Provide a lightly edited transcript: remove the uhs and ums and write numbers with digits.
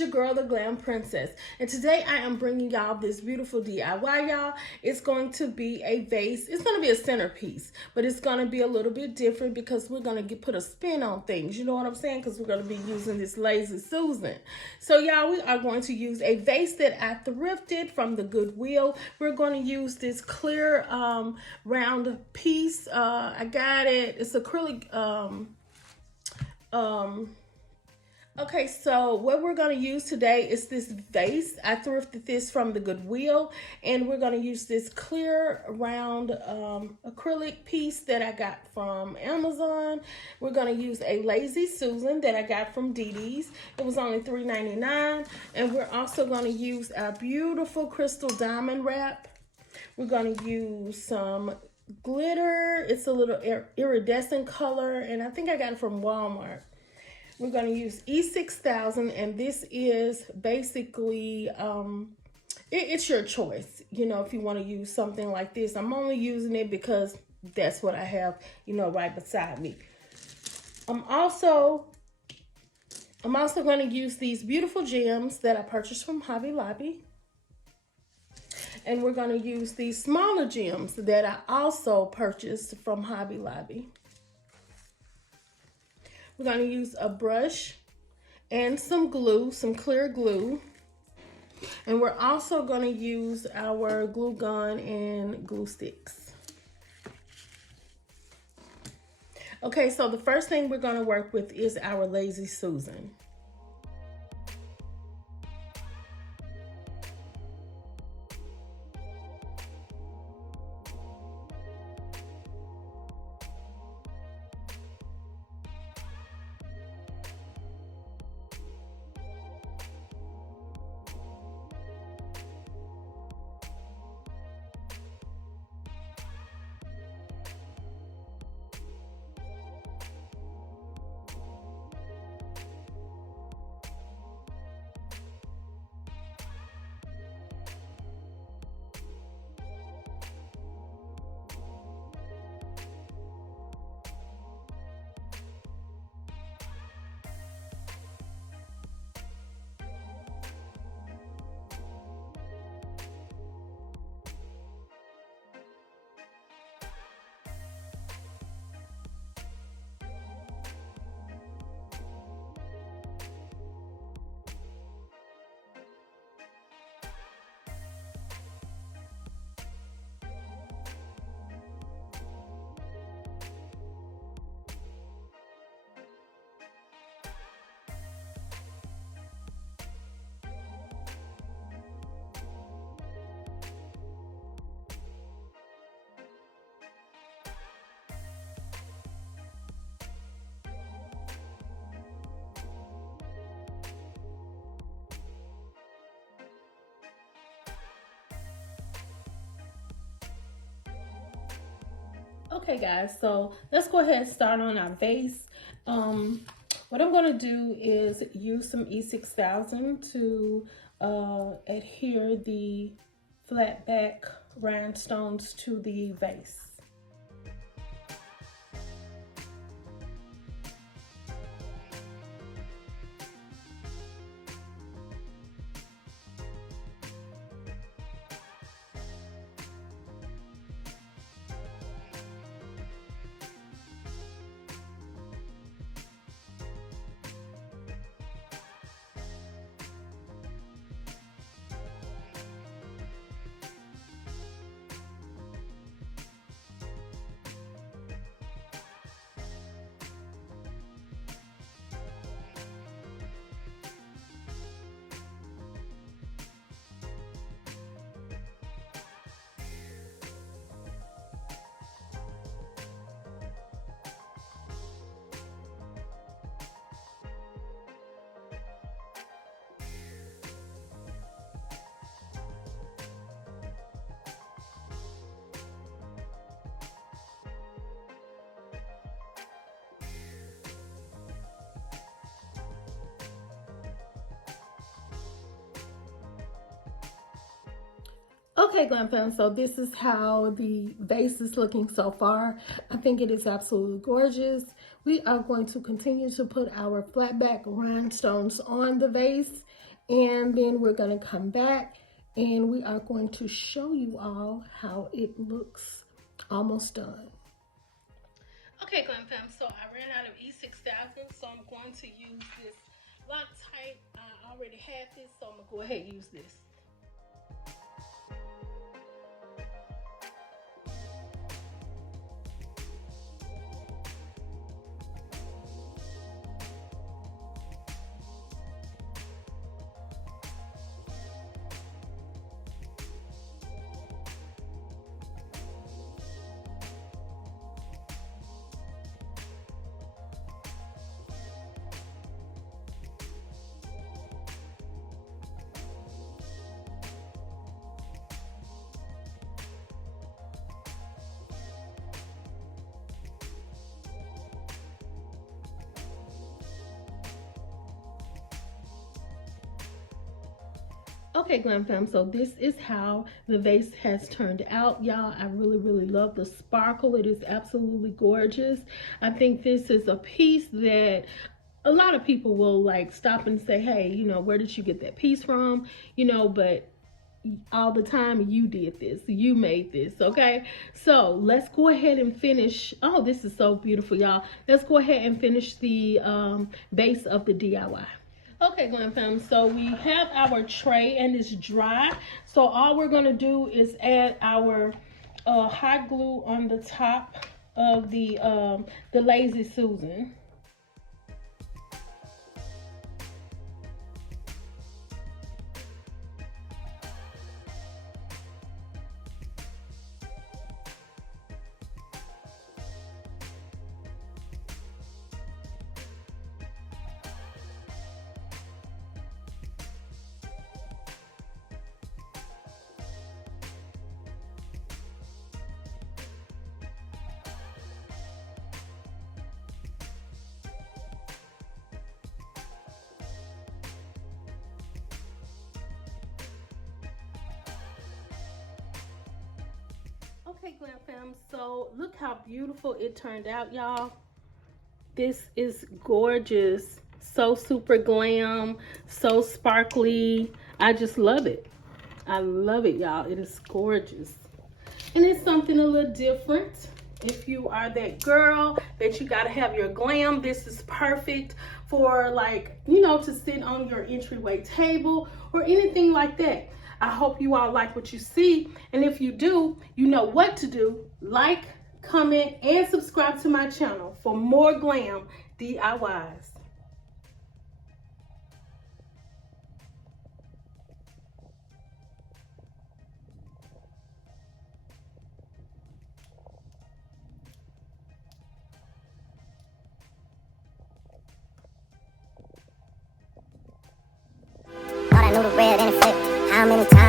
your girl, the Glam Princess, and today I am bringing y'all this beautiful DIY, y'all. It's going to be a vase. It's going to be a centerpiece, but it's going to be a little bit different because we're going to put a spin on things. You know what I'm saying? Because we're going to be using this Lazy Susan. So y'all, we are going to use a vase that I thrifted from the Goodwill. We're going to use this clear round piece. I got it. It's acrylic. Okay, so what we're going to use today is this vase. I thrifted this from the Goodwill, and we're going to use this clear round acrylic piece that I got from Amazon. We're going to use a Lazy Susan that I got from Dee Dee's. It was only $3.99, and we're also going to use our beautiful crystal diamond wrap. We're going to use some glitter. It's a little iridescent color, and I think I got it from Walmart. We're going to use E6000, and this is basically, it's your choice, you know, if you want to use something like this. I'm only using it because that's what I have, you know, right beside me. I'm also going to use these beautiful gems that I purchased from Hobby Lobby. And we're going to use these smaller gems that I also purchased from Hobby Lobby. We're going to use a brush and some glue, some clear glue. And we're also going to use our glue gun and glue sticks. Okay, so the first thing we're going to work with is our Lazy Susan. Okay guys, so let's go ahead and start on our vase. What I'm going to do is use some E6000 to adhere the flatback rhinestones to the vase. Okay, Glam Fam, so this is how the vase is looking so far. I think it is absolutely gorgeous. We are going to continue to put our flatback rhinestones on the vase, And then we're going to come back and we are going to show you all how it looks almost done. Okay, Glam Fam, so I ran out of E6000, so I'm going to use this Loctite. I already had this, so I'm going to go ahead and use this. Okay, Glam Fam, so this is how the vase has turned out, y'all. I really love the sparkle. It is absolutely gorgeous. I think this is a piece that a lot of people will like stop and say, hey, you know, where did you get that piece from? You know, but all the time you did this, you made this. Okay, so let's go ahead and finish. Oh, this is so beautiful, y'all. Let's go ahead and finish the base of the DIY. Okay, Glam Fam, so we have our tray and it's dry. So all we're gonna do is add our hot glue on the top of the Lazy Susan. Okay, Glam Fam, so look how beautiful it turned out, y'all. This is gorgeous. So super glam, so sparkly. I just love it. I love it, y'all. It is gorgeous. And it's something a little different. If you are that girl that you gotta have your glam, this is perfect for, like, you know, to sit on your entryway table or anything like that. I hope you all like what you see. And if you do, you know what to do. Like, comment, and subscribe to my channel for more glam DIYs. Thought I knew the red and it flipped. How many times